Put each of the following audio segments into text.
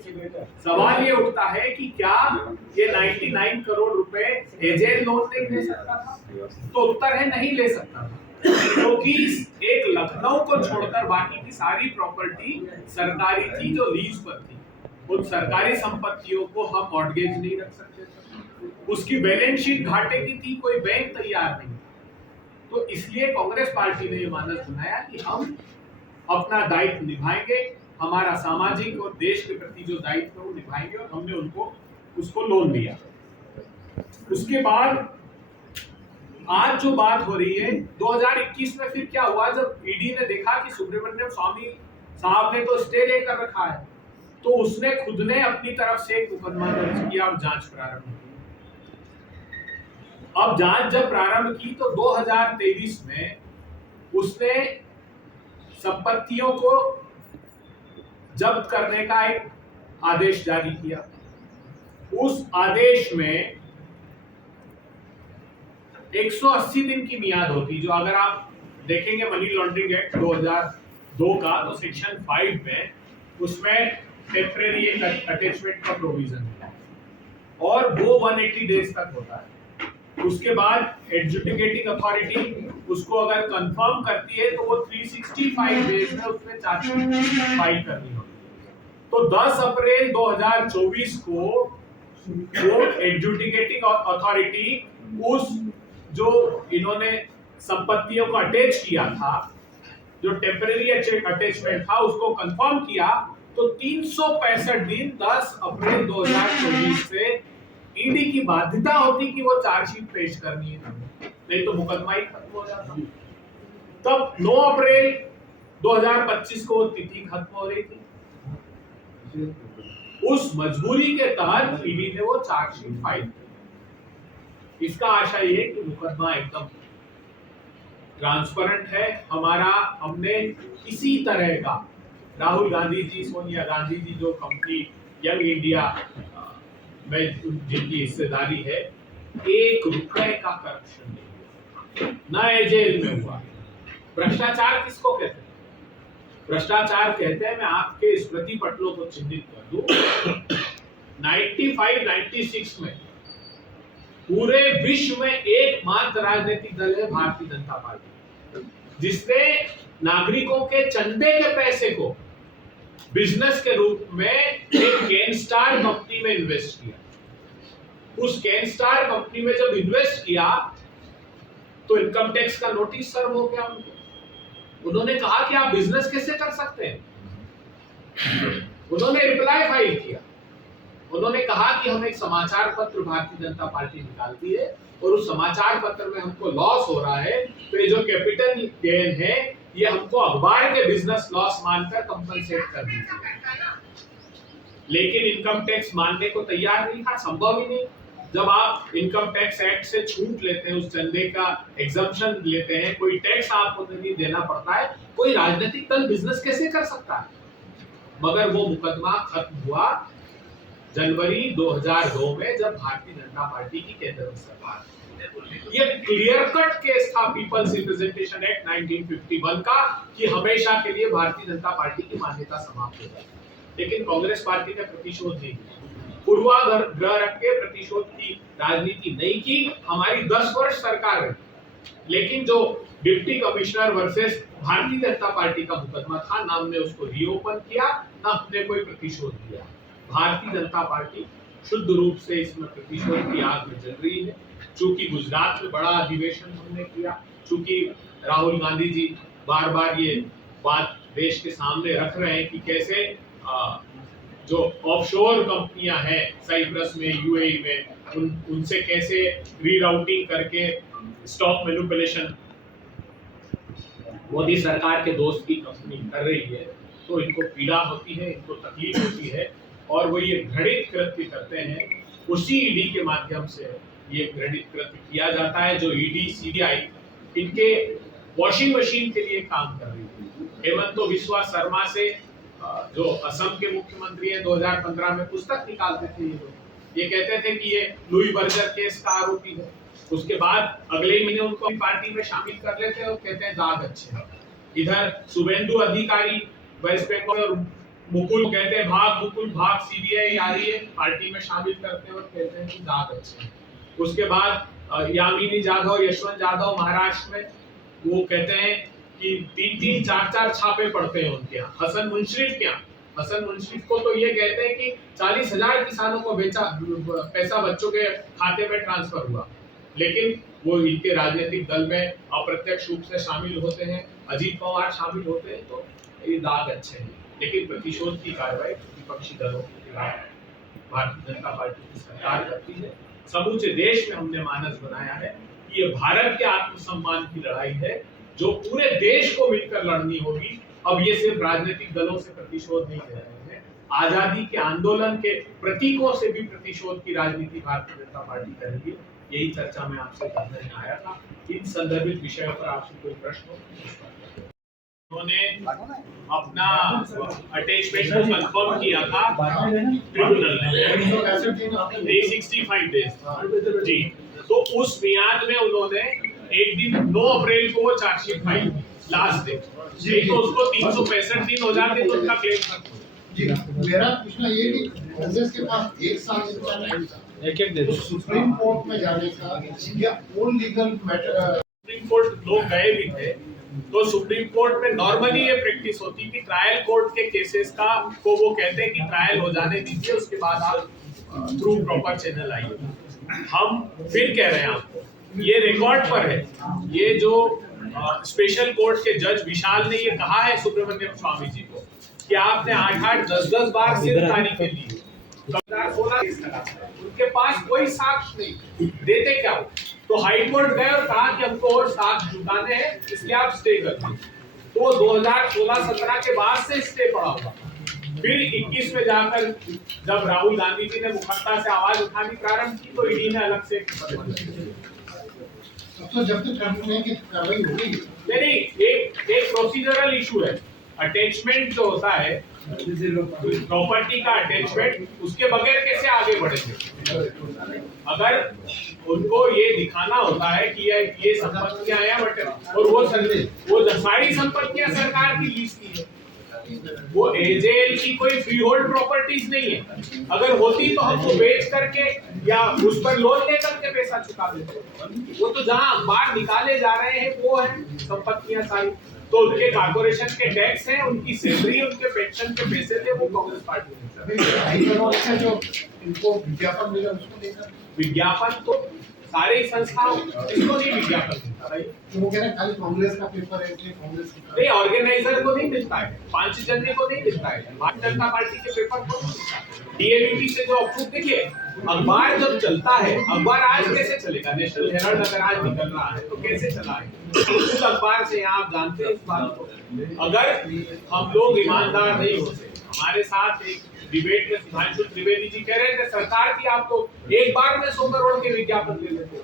सवाल ये उठता है कि क्या ये 99 करोड़ रुपए एजेंट लोन नहीं ले सकता था? तो उत्तर है नहीं ले सकता था, क्योंकि एक लखनऊ को छोड़कर बाकी की सारी प्रॉपर्टी सरकारी थी जो लीज पर थी। उन सरकारी संपत्तियों को हम मॉर्गेज नहीं रख सकते थे, उसकी बैलेंस शीट घाटे की थी, कोई बैंक तैयार नहीं। तो इसलिए कांग्रेस पार्टी ने ये मानस बनाया कि हम अपना दायित्व निभाएंगे, हमारा सामाजिक और देश के प्रति जो दायित्व है वो निभाएंगे, और हमने उनको उसको लोन दिया। उसके बाद आज जो बात हो रही है 2021 में फिर क्या हुआ, जब ईडी ने देखा कि सुब्रमण्यम स्वामी साहब ने तो स्टे लेकर रखा है, तो उसने खुद ने अपनी तरफ से एक मुकदमा दर्ज किया और जांच प्रारंभ की। अब जांच जब प्रारंभ की तो 2023 में उसने संपत्तियों को जब्त करने का एक आदेश जारी किया। उस आदेश में 180 दिन की मियाद होती, जो अगर आप देखेंगे मनी लॉन्ड्रिंग एक्ट 2002 का, तो सेक्शन 5 में उसमें टेम्परेरी अटैचमेंट का प्रोविजन है और वो 180 डेज तक होता है। उसके बाद एडजुडिकेटिंग अथॉरिटी उसको अगर कंफर्म करती है तो वो 365 डेज में उसमें चार्जशीट फाइल करनी होती है। तो 10 अप्रैल 2024 को वो एडजुडिकेटिंग अथॉरिटी उस जो इन्होंने संपत्तियों को अटैच किया था, जो टेम्परेरी अटैचमेंट था, उसको कंफर्म किया। तो 365 दिन 10 अप्रैल 2024 से ईडी की बाध्यता होती कि वो चार्जशीट पेश करनी है, नहीं तो मुकदमा ही खत्म हो जाता। तब 9 अप्रैल 2025 को तिथि खत्म हो रही थी। उस मजबूरी के तहत ईडी ने वो चार्जशीट फाइल की। इसका आशय ये कि मुकदमा एकदम ट्रांसपेरेंट है। हमने किसी तरह का राहुल गांधी जी, सोनिया गांधी जी जो कंपनी यंग इंडिया में जिनकी हिस्सेदारी है, 1 रुपए का करप्शन नहीं हुआ, न जेल में हुआ। भ्रष्टाचार किसको कहते हैं? भ्रष्टाचार कहते हैं, मैं आपके स्मृति पटलों को चिन्हित कर दूं, 95-96 में पूरे विश्व में एकमात्र राजनीतिक दल है भारतीय जनता पार्टी, जिसने नागरिकों के चंदे के पैसे को बिजनेस के रूप में एक कैनस्टार कंपनी में इन्वेस्ट किया। उस कैनस्टार कंपनी में जब इन्वेस्ट किया तो इनकम टैक्स का नोटिस सर्व हो गया उनको। उन्होंने कहा कि आप बिजनेस कैसे कर सकते हैं। उन्होंने रिप्लाई फाइल किया। उन्होंने कहा कि हम एक समाचार पत्र भारतीय जनता पार्टी निकालती है और उस समाचार पत्र में हमको लॉस हो रहा है, तो ये जो कैपिटल गेन है ये हमको अखबार के बिजनेस लॉस मानकर कंपनसेट कर दीजिए। लेकिन इनकम टैक्स मानने को तैयार नहीं था, संभव ही नहीं। जब आप इनकम टैक्स एक्ट से छूट लेते हैं, उस चंदे का एग्जम्पशन लेते हैं, कोई टैक्स आपको नहीं देना पड़ता है, कोई राजनीतिक दल बिजनेस कैसे कर सकता है? मगर वो मुकदमा खत्म हुआ जनवरी 2002 में, जब भारतीय जनता पार्टी की केंद्र में सरकार। ये क्लियर कट केस था पीपल्स रिप्रेजेंटेशन एक्ट 1951 का कि हमेशा के लिए भारतीय जनता पार्टी की मान्यता समाप्त हो जाए। लेकिन कांग्रेस पार्टी ने प्रतिशोध नहीं लिया, पूर्वाग्रह रख के प्रतिशोध की राजनीति नहीं की। हमारी 10 वर्ष सरकार रही, लेकिन जो deputy commissioner versus Bharatiya Janata party का मुकदमा था, ना हमने उसको रीओपन किया, ना हमने कोई प्रतिशोध लिया। भारतीय जनता पार्टी शुद्ध रूप से इसमें प्रतिशोध की आग में जल रही है। चूंकि गुजरात में बड़ा अधिवेशन हमने किया, चूंकि राहुल गांधी जी बार बार ये बात देश के सामने रख रहे हैं कि कैसे जो ऑफशोर कंपनियां हैं साइप्रस में, यूएई में, उनसे कैसे रीराउटिंग करके स्टॉक मैनिपुलेशन मोदी सरकार के दोस्त की कंपनी कर रही है, तो इनको पीड़ा होती है, इनको तकलीफ होती है, और वो ये घृणित कृत्य करते हैं। उसी ईडी के माध्यम से ये घृणित कृत्य किया जाता है, जो ईडी सीबीआई इनके वॉशिंग मशीन के लिए काम कर रही है। हेमंत बिस्वा शर्मा से जो असम के मुख्यमंत्री हैं, 2015 में पुस्तक निकालते थे ये लोग, ये कहते थे कि ये लुई बर्गर केस का आरोपी है। उसके बाद अगले महीने उनको पार्टी में शामिल कर लेते हैं और कहते हैं दाग अच्छे हैं। इधर शुभेंदु अधिकारी वेस्ट बंगाल और मुकुल कहते हैं भाग मुकुल भाग, सीबीआई आ रही है, पार्टी में शामिल करते हैं और कहते हैं कि दाग अच्छे हैं। उसके बाद यामिनी जाधव, यशवंत जाधव महाराष्ट्र में, वो कहते हैं कि 3-3, 4-4 छापे पड़ते हैं उनके यहाँ। हसन मुंशरिफ के यहाँ, हसन मुंशरिफ को तो ये कहते हैं कि 40,000 किसानों को बेचा पैसा बच्चों के खाते में ट्रांसफर हुआ, लेकिन वो इनके राजनीतिक दल में अप्रत्यक्ष रूप से शामिल होते हैं, अजीत पवार शामिल होते हैं, तो ये दाग अच्छे हैं। लेकिन प्रतिशोध की कार्रवाई विपक्षी दलों के खिलाफ भारतीय जनता पार्टी की सरकार करती है। समूचे देश में हमने मानस बनाया है कि ये भारत के आत्मसम्मान की लड़ाई है, जो पूरे देश को मिलकर लड़नी होगी। अब ये सिर्फ राजनीतिक दलों से प्रतिशोध नहीं ले रहे हैं, आजादी के आंदोलन के प्रतीकों से भी प्रतिशोध की राजनीति भारतीय जनता पार्टी करेगी। यही चर्चा मैं आपसे करने आया था। इन संदर्भित विषयों पर आपसे कोई प्रश्न हो? उन्होंने अपना अटैचमेंट को कंफर्म किया था ट्रिब्यूनल ने 365 डेज जी, तो उस मियाद में उन्होंने एक दिन 9 अप्रैल को वो चार्जशीट फाइल की लास्ट डे, तो उसको 365 दिन हो जाते तो उनका क्लेम खत्म। जी, मेरा पूछना ये कि कांग्रेस के पास 1 साल एक दे दो सुप्रीम कोर्ट में जाने का या on legal matter. Supreme court लोग गए भी थे, तो सुप्रीम कोर्ट में नॉर्मली ये प्रैक्टिस होती है कि ट्रायल कोर्ट के केसेस का को वो कहते हैं कि ट्रायल हो जाने दीजिए, उसके बाद आप थ्रू प्रॉपर चैनल आइए। हम फिर कह रहे हैं आपको, ये रिकॉर्ड पर है, ये जो स्पेशल कोर्ट के जज विशाल ने ये कहा है सुब्रमण्यम स्वामी जी को कि आपने 8-8, 10-10 बार सिर्फ तारीखें ली, 2016 उनके पास कोई साक्ष्य नहीं, देते क्या हो? तो हाई कोर्ट गए और कहा कि हमको और साक्ष्य जुटाने हैं, इसलिए आप स्टे करते। तो 2016-17 के बाद से स्टे पड़ा हुआ। फिर 21 में जाकर जब राहुल गांधी जी ने मुखर्ता से आवाज उठानी प्रारंभ की, तो ईडी ने अलग से तो जब तक करने की कार्रवाई होगी नहीं, एक प्रोसीजरल इशू है। अटैचमेंट जो होता है प्रॉपर्टी का अटैचमेंट, उसके बगैर कैसे आगे बढ़ेंगे? अगर उनको ये दिखाना होता है कि ये संपत्तियां हैं, बट और वो सारी संपत्तियां सरकार की लीज की है, वो एजेएल की कोई फ्री होल्ड प्रॉपर्टीज नहीं है। अगर होती तो हमको बेच करके या उस पर लोन लेकर के पैसा चुका देते। वो तो जहां अखबार निकाले जा रहे हैं वो है संपत्तियां सारी, तो उनके कॉर्पोरेशन के टैक्स हैं, उनकी सैलरी, उनके पेंशन के पैसे थे, वो कांग्रेस पार्टी जो इनको विज्ञापन मिला उसको लेकर। विज्ञापन तो सारे संस्थाओं इसको नहीं विज्ञापन मिलता भाई, तो वो कह रहे हैं खाली कांग्रेस का पेपर है, कांग्रेस नहीं, ऑर्गेनाइजर को नहीं मिलता है, 5 जनवरी को नहीं मिलता है, भारतीय जनता पार्टी के पेपर को मिलता है। डीएवीपी से जो अप्रूव, देखिए अखबार जब चलता है, अखबार आज कैसे चलेगा? नेशनल हेराल्ड अगर आज निकल रहा है तो कैसे चला है? उस अखबार से आप जानते हैं इस बात को। अगर हम लोग ईमानदार नहीं होते, हमारे साथ एक डिबेट में सुधांशु त्रिवेदी जी कह रहे थे सरकार की आप तो एक बार में 100 करोड़ के विज्ञापन दे देते,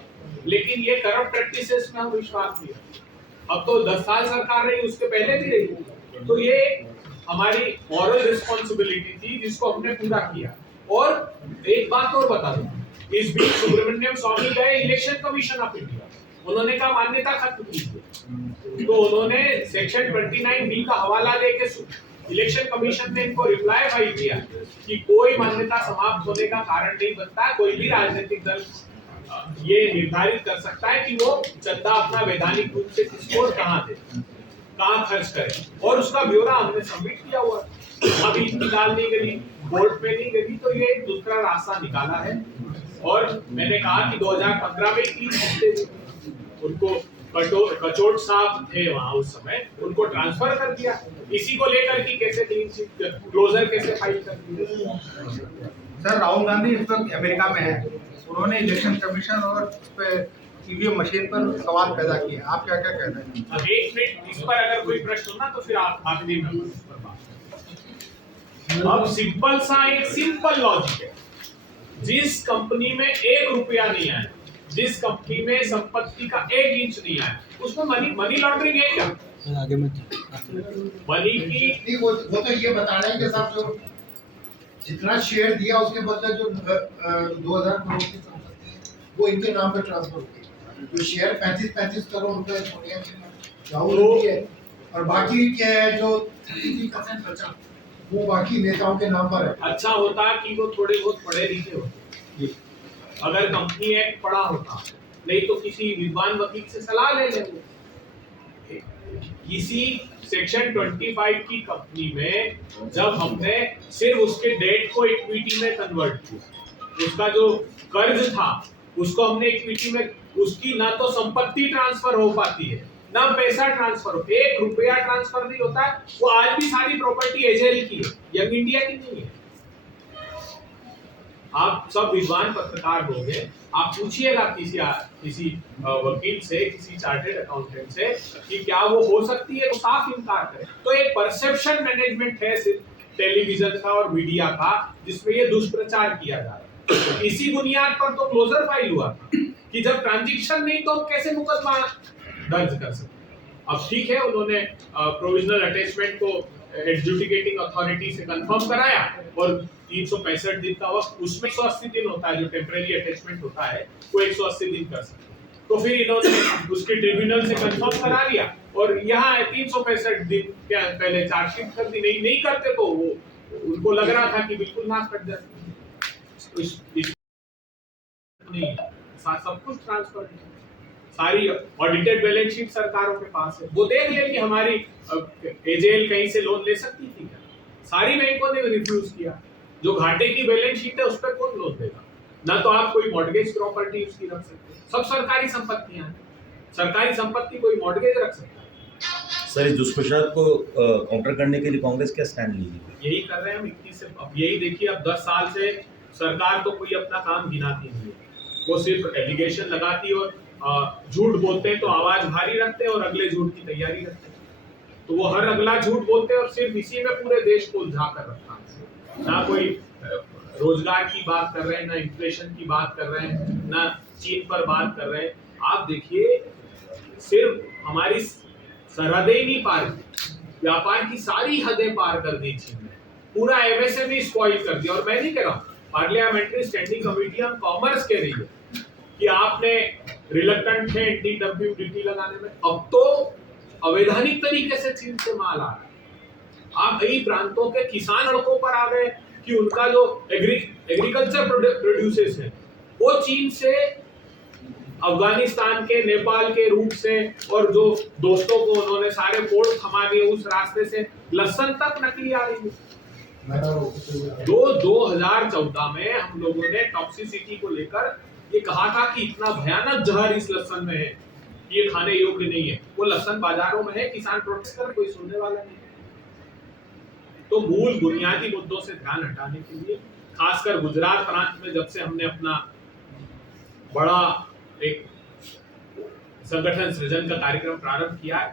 लेकिन ये करप्ट प्रैक्टिसेस में हम विश्वास किया। अब तो 10 साल सरकार रही, उसके पहले भी रही, तो ये हमारी मॉरल रिस्पॉन्सिबिलिटी थी जिसको हमने पूरा किया। और एक बात और बता दूं, इस बीच सुब्रमण्यम स्वामी गए इलेक्शन कमीशन ऑफ इंडिया, उन्होंने कहा मान्यता खत्म कीजिए, तो उन्होंने सेक्शन 29B का हवाला देके इलेक्शन कमीशन ने इनको रिप्लाई फाइल किया कि कोई मान्यता समाप्त होने का कारण नहीं बनता। कोई भी राजनीतिक दल ये निर्धारित कर सकता है कि वो चंदा अपना वैधानिक रूप से किसको और कहां दे, कहां खर्च करे, और उसका ब्यौरा हमने सबमिट किया हुआ। अभी निकाल नहीं गई, कोर्ट में नहीं गई, तो ये दूसरा रास्ता निकाला है। और मैंने कहा कि 2015 में 3 हफ्ते उनको कचोट साहब थे वहां उस समय, उनको ट्रांसफर कर दिया। इसी को लेकर कि कैसे क्लीन चिट क्लोजर कैसे फाइल कर दिया। सर, राहुल गांधी इस वक्त अमेरिका में है, उन्होंने इलेक्शन कमीशन और उस पे ईवीएम मशीन पर सवाल पैदा किए, आप क्या क्या कह रहे हैं? एक मिनट, इस पर अगर कोई प्रश्न हो ना तो फिर आप आखिरी में इस पर बात। अब सिंपल सा एक सिंपल लॉजिक है, जिस कंपनी में 1 रुपया नहीं आया, जिस कंपनी में संपत्ति का 1 इंच नहीं आया, उसमें मनी लॉन्ड्रिंग है क्या? आगे में मनी की वो तो ये बता रहे हैं कि साहब जो जितना शेयर दिया उसके बदले जो 2000 करोड़ की संपत्ति है वो इनके नाम पे ट्रांसफर होगी। जो शेयर 35 करोड़ रुपए सोनिया जी राहुल गांधी है, और बाकी क्या है जो 33% बचा वो बाकी नेताओं के नाम पर है। अच्छा होता कि वो थोड़े बहुत पढ़े लिखे होते, अगर कंपनी एक्ट पढ़ा होता, नहीं तो किसी विद्वान वकील से सलाह ले लेंगे। किसी सेक्शन 25 की कंपनी में जब हमने सिर्फ उसके डेट को इक्विटी में कन्वर्ट किया, उसका जो कर्ज था उसको हमने इक्विटी में, उसकी ना तो संपत्ति ट्रांसफर हो पाती है ना पैसा ट्रांसफर हो, 1 रुपया ट्रांसफर नहीं होता। वो आज भी सारी प्रॉपर्टी एजेएल की है, यंग इंडिया की नहीं है। आप सब विद्वान पत्रकार होंगे, आप पूछिएगा किसी वकील से, किसी चार्टेड अकाउंटेंट से कि क्या वो हो सकती है, तो साफ इनकार करें। तो एक परसेप्शन मैनेजमेंट है सिर्फ टेलीविजन का और मीडिया का, जिसमें ये दुष्प्रचार किया जा रहा है। इसी बुनियाद पर तो क्लोजर फाइल हुआ था कि जब ट्रांजैक्शन नहीं तो हम कैसे मुकदमा दर्ज कर सकते। अब ठीक है, उन्होंने प्रोविजनल अटैचमेंट को एडजुडिकेटिंग अथॉरिटी से कंफर्म कराया और 365 दिन का वक्त, उसमें 180 दिन होता है जो टेम्परेरी अटैचमेंट होता है, वो 180 दिन कर सकते हैं। तो फिर इन्होंने उसके ट्रिब्यूनल से कंफर्म करा लिया और यहाँ 365 दिन क्या पहले चार्जशीट कर दी, नहीं करते तो वो उनको लग रहा था कि बिल्कुल नाश कट जाती। नहीं, सब कुछ ट्रांसफर, सारी ऑडिटेड बैलेंस शीट सरकारों के पास है, वो देख ले कि हमारी एजेएल कहीं से लोन ले सकती थी क्या? सारी बैंकों ने रिफ्यूज किया। जो घाटे की बैलेंस शीट है उस पर कौन लोन देगा? ना तो आप कोई मॉर्गेज प्रॉपर्टी उसकी रख सकते, सब सरकारी संपत्तियां हैं, सरकारी संपत्ति कोई मॉर्गेज रख सकता है। सर, इस दुष्प्रचार को काउंटर करने के लिए कांग्रेस क्या स्टैंड लेगी? यही कर रहे हैं हम 21 से। अब यही देखिए, अब 10 साल से सरकार तो कोई अपना काम गिनाती नहीं है, वो सिर्फ एलिगेशन लगाती और झूठ बोलते हैं तो आवाज भारी रखते हैं और अगले झूठ की तैयारी रखते हैं। तो वो हर अगला झूठ बोलते हैं और सिर्फ इसी में पूरे देश को उलझा कर रखा है। ना कोई रोजगार की बात कर रहे हैं, ना इन्फ्लेशन की बात कर रहे हैं, ना चीन पर बात कर रहे हैं। आप देखिए, सिर्फ हमारी सरहदें ही नहीं पार की, व्यापार की सारी हदें पार कर दी चीन ने, पूरा एमएसएमई स्पॉइल कर दिया। और मैं नहीं कह रहा हूँ, parliamentary standing committee on commerce कह रही है कि आपने रिलक्टेंट थे एंटी डंपिंग ड्यूटी लगाने में, अब तो अवैधानिक तरीके से चीन से माल आ रहा है। आप कई प्रांतों के किसान सड़कों पर आ गए कि उनका जो एग्रीकल्चर प्रोड्यूसेस है वो चीन से, अफगानिस्तान के, नेपाल के रूट से, और जो दोस्तों को उन्होंने सारे पोर्ट थमा दिए उस रास्ते से, लहसुन तक नकली आ रही है। 2014 में हम लोगों ने टॉक्सिसिटी को लेकर ये कहा था कि इतना भयानक जहर इस लहसुन में है, ये खाने योग्य नहीं है। वो लहसुन बाजारों में है, किसान प्रोटेस्ट कर, कोई सुनने वाला नहीं। तो मूल बुनियादी मुद्दों से ध्यान हटाने के लिए, खासकर गुजरात प्रांत में जब से हमने अपना बड़ा एक संगठन सृजन का कार्यक्रम प्रारंभ किया है,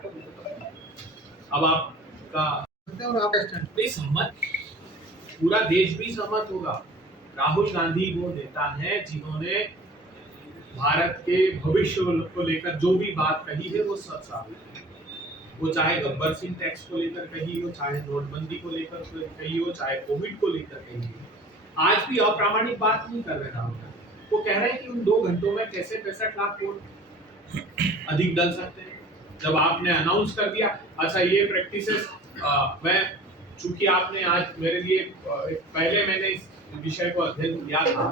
अब आपका और आप स्टैंड नहीं सहमत, पूरा देश भी सहमत होगा। राहुल गांधी वो नेता हैं जिन्होंने भारत के भविष्य को लेकर जो भी बात कही है वो सच साबित है। वो चाहे गब्बर सिंह टैक्स को लेकर कही हो, चाहे नोटबंदी को लेकर कही हो, चाहे कोविड को लेकर कही हो, आज भी अप्रामाणिक बात नहीं कर रहे राहुल गांधी। वो कह रहे हैं कि उन 2 घंटों में कैसे 65 लाख वोट अधिक डल सकते हैं। जब आपने अनाउंस कर दिया, अच्छा ये प्रैक्टिसेस, मैं चूंकि आपने आज मेरे लिए पहले मैंने इस विषय को अध्ययन किया था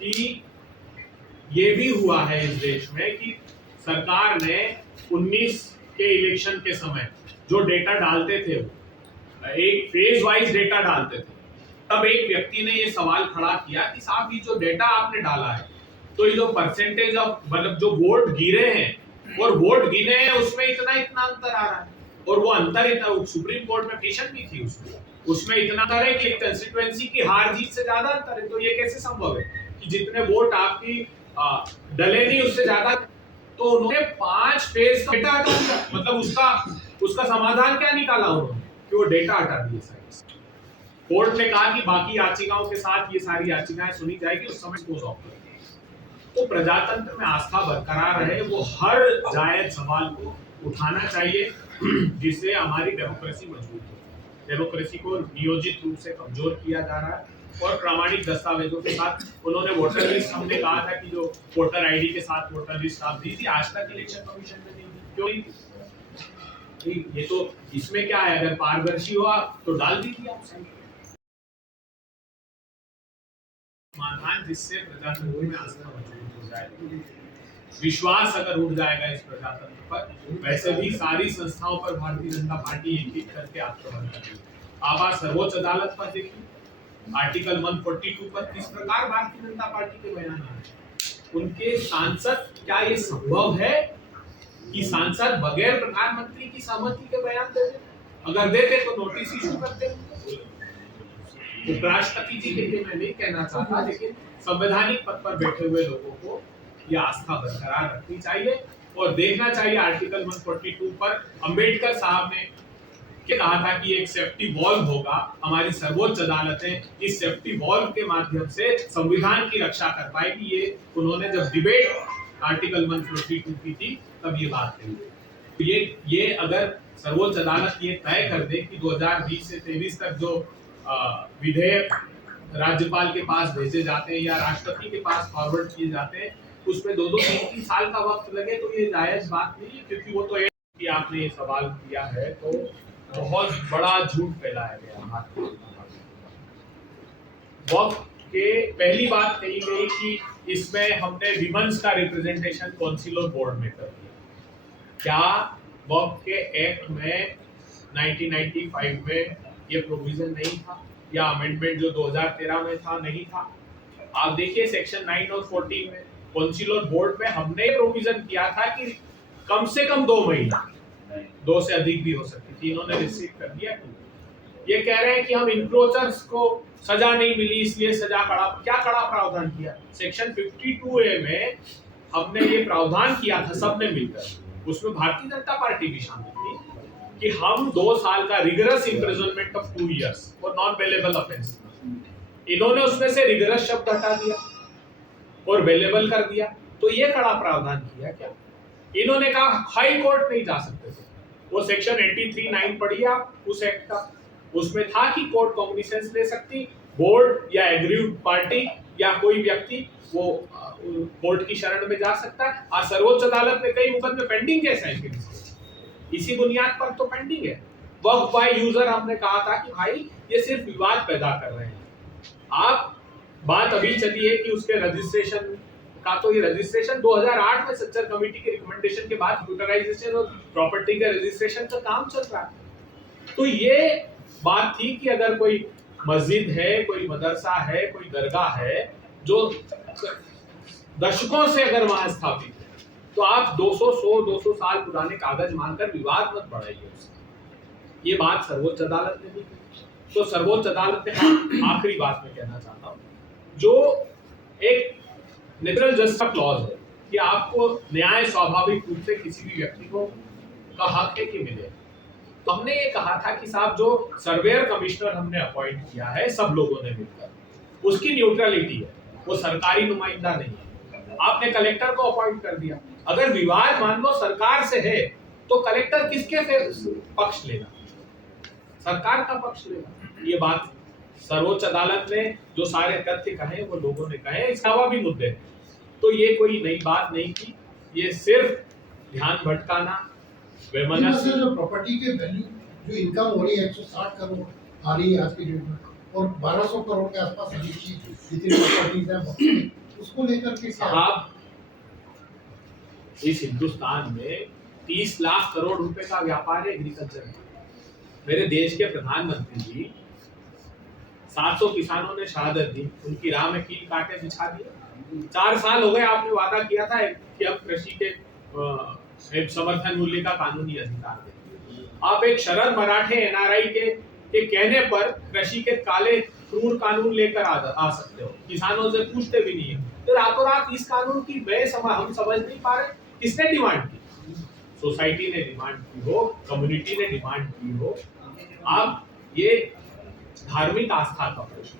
कि ये भी हुआ है इस देश में कि सरकार ने 19 के इलेक्शन के समय जो डेटा डालते थे, एक फेज वाइज डेटा डालते थे, तब एक व्यक्ति ने ये सवाल खड़ा किया कि साहब ये जो डेटा आपने डाला है, तो ये जो परसेंटेज ऑफ, मतलब जो वोट गिरे हैं और वोट गिने हैं उसमें इतना अंतर आ रहा है, और वो अंतर इतना, सुप्रीम कोर्ट में पिटीशन भी थी उसमें इतना अंतर है कि कंस्टिट्यूएंसी की हार जीत से ज्यादा अंतर है। तो ये कैसे संभव है कि जितने वोट आपकी डले नहीं उससे ज्यादा? तो उन्होंने 5 फेज का डेटा हटा दिया। मतलब उसका समाधान क्या निकाला उन्होंने कि वो डेटा हटा दिए सारे। कोर्ट ने कहा कि बाकी याचिकाओं के साथ ये सारी याचिकाएं सुनी जाएगी, उस समय क्लोज ऑफ कर दिया। तो प्रजातंत्र में आस्था बरकरार रहे, वो हर जायज सवाल को उठाना चाहिए जिससे हमारी डेमोक्रेसी मजबूत हो। डेमोक्रेसी को नियोजित रूप से कमजोर किया जा रहा है, और प्रामाणिक दस्तावेजों के साथ उन्होंने वोटर लिस्ट, हमने कहा था कि जो वोटर आईडी के साथ वोटर लिस्ट आप दी थी, आज तक इलेक्शन कमीशन ने नहीं दी। क्यों नहीं दी? ये तो इसमें क्या है, अगर पारदर्शी हुआ तो डाल दीजिए आप समाधान, जिससे प्रजातंत्र में आस्था मजबूत हो जाएगी, विश्वास अगर उठ जाएगा इस प्रजातंत्र पर। वैसे भी सारी संस्थाओं पर भारतीय जनता पार्टी एक एक करके आक्रमण कर रही है। आप आज सर्वोच्च अदालत पर देखिए, आर्टिकल 142 पर किस प्रकार भारतीय जनता पार्टी के बयान आ रहे हैं। उनके सांसद, क्या ये संभव है कि सांसद बगैर प्रधानमंत्री की सहमति के बयान दे दें? अगर देते तो नोटिस इशू करते। उपराष्ट्रपति जी के लिए मैं नहीं कहना चाहता, लेकिन संवैधानिक पद पर बैठे हुए लोगों को यह आस्था बरकरार रखनी चाहिए और देखना चाहिए। आर्टिकल 142 पर अंबेडकर साहब ने कहा था कि एक सेफ्टी वॉल्व होगा, हमारी सर्वोच्च अदालतें इस सेफ्टी वॉल्व के माध्यम से संविधान की रक्षा कर पाएगी। ये उन्होंने जब डिबेट आर्टिकल 142 की थी तब ये बात कही। तो ये अगर सर्वोच्च अदालत ये तय कर दे कि 2020 से 23 तक जो विधेयक राज्यपाल के पास भेजे जाते हैं या राष्ट्रपति के पास फॉरवर्ड किए जाते हैं, उसमें 2-3 साल का वक्त लगे, तो ये जायज बात नहीं है। क्योंकि वो तो कि आपने ये सवाल किया है तो बहुत बड़ा झूठ फैलाया गया। वक्त के पहली बात कही गई कि इसमें हमने विमेंस का रिप्रेजेंटेशन काउंसिल और बोर्ड में कर दिया। क्या वक्त के एक्ट में 1995 में ये प्रोविजन नहीं था, या अमेंडमेंट जो 2013 में था नहीं था? आप देखिए सेक्शन 9 और 14 में काउंसिल और बोर्ड में हमने प्रोविजन किया था कि कम से कम 2 महीना, 2 से अधिक भी हो सकती थी। इन्होंने रिस्ट्रिक्ट कर दिया। ये कह रहे हैं कि हम इंक्रोचर्स को सजा नहीं मिली इसलिए सजा क्या कड़ा प्रावधान किया? सेक्शन 52A में हमने ये प्रावधान किया था सबने मिलकर, उसमें भारतीय जनता पार्टी भी शामिल थी, कि हम 2 साल का रिगरस इम्प्रिजनमेंट ऑफ 2 इयर्स और नॉन बेलेबल ऑफेंस। इन्होंने उसमें से रिगरस शब्द हटा दिया और बेलेबल कर दिया। तो ये कड़ा प्रावधान किया क्या? इन्होंने कहा हाई कोर्ट नहीं जा सकते थे। वो सेक्शन 83(9) पढ़िए आप उस एक्ट का, उसमें था कि कोर्ट कॉग्निसेंस ले सकती, बोर्ड या एग्रीव्ड पार्टी या कोई व्यक्ति वो कोर्ट की शरण में जा सकता है। आज सर्वोच्च अदालत में कई मुकदमे पेंडिंग कैसे हैं? इसी बुनियाद पर तो पेंडिंग है। वर्क बाय यूजर हमने कहा था कि भाई ये सिर्फ विवाद पैदा कर रहे हैं। आप बात अभी चली है कि उसके रजिस्ट्रेशन का, तो ये रजिस्ट्रेशन 2008 में सच्चर कमेटी के रिकमेंडेशन के बाद कंप्यूटराइजेशन और प्रॉपर्टी के रजिस्ट्रेशन का काम चल रहा है। तो ये बात थी कि अगर कोई मस्जिद है, कोई मदरसा है, कोई दरगाह है जो दशकों से अगर वहां स्थापित है, तो आप 200 साल पुराने कागज मानकर विवाद मत बढ़ाइए उससे। ये बात सर्वोच्च अदालत ने भी की। तो सर्वोच्च अदालत ने, आखिरी बात में कहना चाहता हूं, जो एक नेचुरल जस्टिस का क्लॉज है कि आपको न्याय स्वाभाविक रूप से किसी भी व्यक्ति को का हक है कि मिले। तो हमने ये कहा था कि साहब जो सर्वेयर कमिश्नर हमने अपॉइंट किया है सब लोगों ने मिलकर, उसकी न्यूट्रलिटी है, वो सरकारी नुमाइंदा नहीं है। आपने कलेक्टर को अपॉइंट कर दिया। अगर विवाद मान लो सरकार से है तो कलेक्टर किसके पक्ष लेगा? सरकार का पक्ष लेगा। ये बात सर्वोच्च अदालत ने जो सारे तथ्य कहे वो लोगों ने कहे, इसके अलावा भी मुद्दे। तो ये कोई नई बात नहीं थी, ये सिर्फ ध्यान भटकाना, वैमनस्य। जो प्रॉपर्टी के वैल्यू जो इनकम हो रही है 160 करोड़ आ रही है आज की डेट में, और 1200 करोड़ के आसपास जितनी प्रॉपर्टीज है उसको लेकर के साहब इस हिंदुस्तान में 30 लाख करोड़ रुपए का व्यापार है एग्रीकल्चर में। मेरे देश के प्रधानमंत्री जी 700 किसानों ने शहादत दी, उनकी राह में कील कांटे बिछा दिए। 4 साल हो गए, आपने वादा किया था कि अब कृषि के समर्थन मूल्य का कानूनी अधिकार देंगे। आप एक शरद मराठे NRI के कहने पर कृषि के काले क्रूर कानून लेकर आ सकते हो, किसानों से पूछते भी नहीं है। तो रातों रात इस कानून की हम समझ नहीं पा रहे। किसने डिमांड की? सोसाइटी ने डिमांड की हो, कम्युनिटी ने डिमांड की हो। आप ये धार्मिक आस्था का प्रश्न,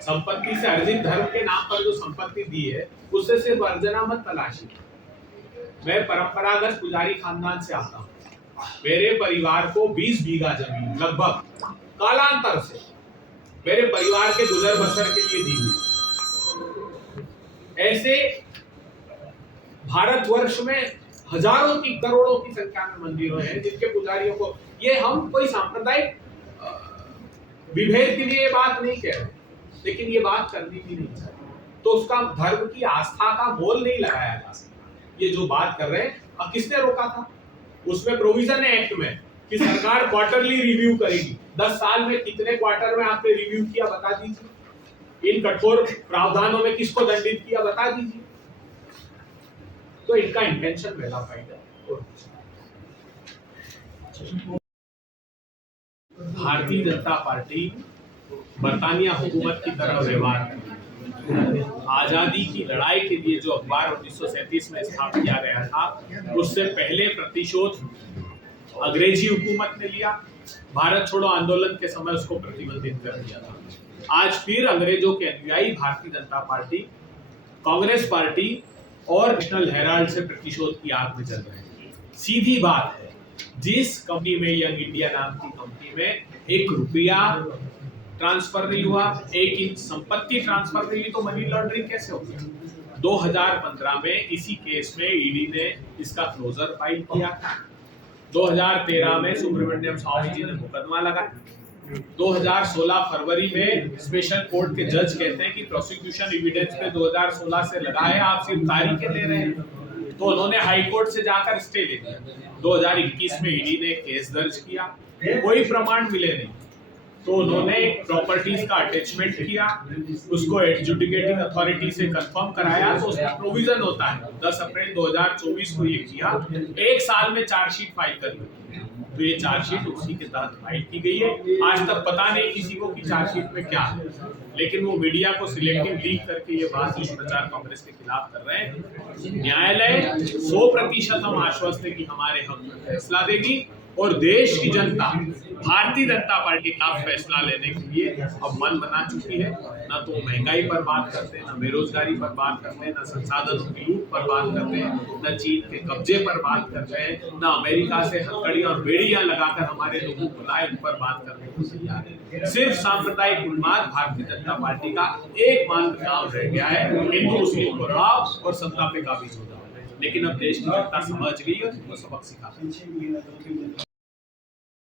संपत्ति से अर्जित धर्म के नाम पर जो संपत्ति दी है उससे सिर्फ अर्जना मत तलाशी। मैं परंपरागत पुजारी खानदान से आता हूँ। मेरे परिवार को 20 बीघा जमीन लगभग कालांतर से मेरे परिवार के गुजर बसर के लिए दी हुई। ऐसे भारतवर्ष में हजारों की करोड़ों की संख्या में मंदिरों हैं जिनके पुजारियों को, ये हम कोई सांप्रदायिक विभेद के लिए ये बात नहीं कह रहे, लेकिन ये बात करनी भी नहीं चाहिए। तो उसका धर्म की आस्था का मोल नहीं लगाया जा सकता। ये जो बात कर रहे हैं, अब किसने रोका था? उसमें प्रोविजन है एक्ट में कि सरकार क्वार्टरली रिव्यू करेगी। 10 साल में कितने क्वार्टर में आपने रिव्यू किया बता दीजिए। इन कठोर प्रावधानों में किसको दंडित किया बता दीजिए। तो इनका इंटेंशन वेरीफाइड है। भारतीय जनता पार्टी बरतानिया हुकूमत की तरह व्यवहार करती है। आजादी की लड़ाई के लिए जो अखबार 1937 में स्थापित किया गया था, उससे पहले प्रतिशोध अंग्रेजी हुकूमत ने लिया। भारत छोड़ो आंदोलन के समय उसको प्रतिबंधित कर दिया था। आज फिर अंग्रेजों के अनुयायी भारतीय जनता पार्टी, कांग्रेस पार्टी और नेशनल हेराल्ड से प्रतिशोध की आग में जल रहे हैं। सीधी बात है, जिस कंपनी में यंग इंडिया नाम की कंपनी में 1 रुपया ट्रांसफर नहीं हुआ, 1 इंच संपत्ति ट्रांसफर नहीं हुई, तो मनी लॉन्ड्रिंग कैसे हो गया? 2015 में इसी केस में ईडी ने इसका क्लोजर फाइल किया। 2013 में सुब्रमण्यम स्वामी जी ने मुकदमा लगाया। 2016 फरवरी में स्पेशल कोर्ट के जज कहते हैं कि प्रोसिक्यूशन एविडेंस पे 2016 से लगा है, आप सिर्फ तारीखें ले रहे हैं। तो उन्होंने हाई कोर्ट से जाकर स्टे ले लिया। 2021 में ईडी ने केस दर्ज किया, कोई प्रमाण मिले नहीं, तो उन्होंने प्रॉपर्टीज का अटैचमेंट किया, उसको एडजुडिकेटिंग अथॉरिटी से कंफर्म कराया। तो उसका प्रोविजन होता है 10 अप्रैल 2024 को ये किया, 1 साल में चार्जशीट फाइल करी। तो ये चार्जशीट उसी के तहत फाइल की गई है। आज तक पता नहीं किसी को कि चार्जशीट में क्या है, लेकिन वो मीडिया को सिलेक्टिव लीक करके ये बात दुष्प्रचार कांग्रेस के खिलाफ कर रहे हैं। न्यायालय 100% हम आश्वस्त है कि हमारे हक में फैसला देगी और देश की जनता भारतीय जनता पार्टी का फैसला लेने के लिए अब मन बना चुकी है। ना तो महंगाई पर बात करते हैं, ना बेरोजगारी पर बात करते हैं, ना संसाधनों की लूट पर बात करते हैं, ना चीन के कब्जे पर बात करते हैं, ना अमेरिका से हथकड़ी और बेड़ियां लगाकर हमारे लोगों को लाए उन पर बात करने को तैयार है। सिर्फ सांप्रदायिक उन्माद भारतीय जनता पार्टी का एकमात्र काम रह गया है, हिंदू मुस्लिम को राव और सत्ता पे काबिज हो जाओ। लेकिन अब देश की जनता समझ गई है, उनको सबक सिखा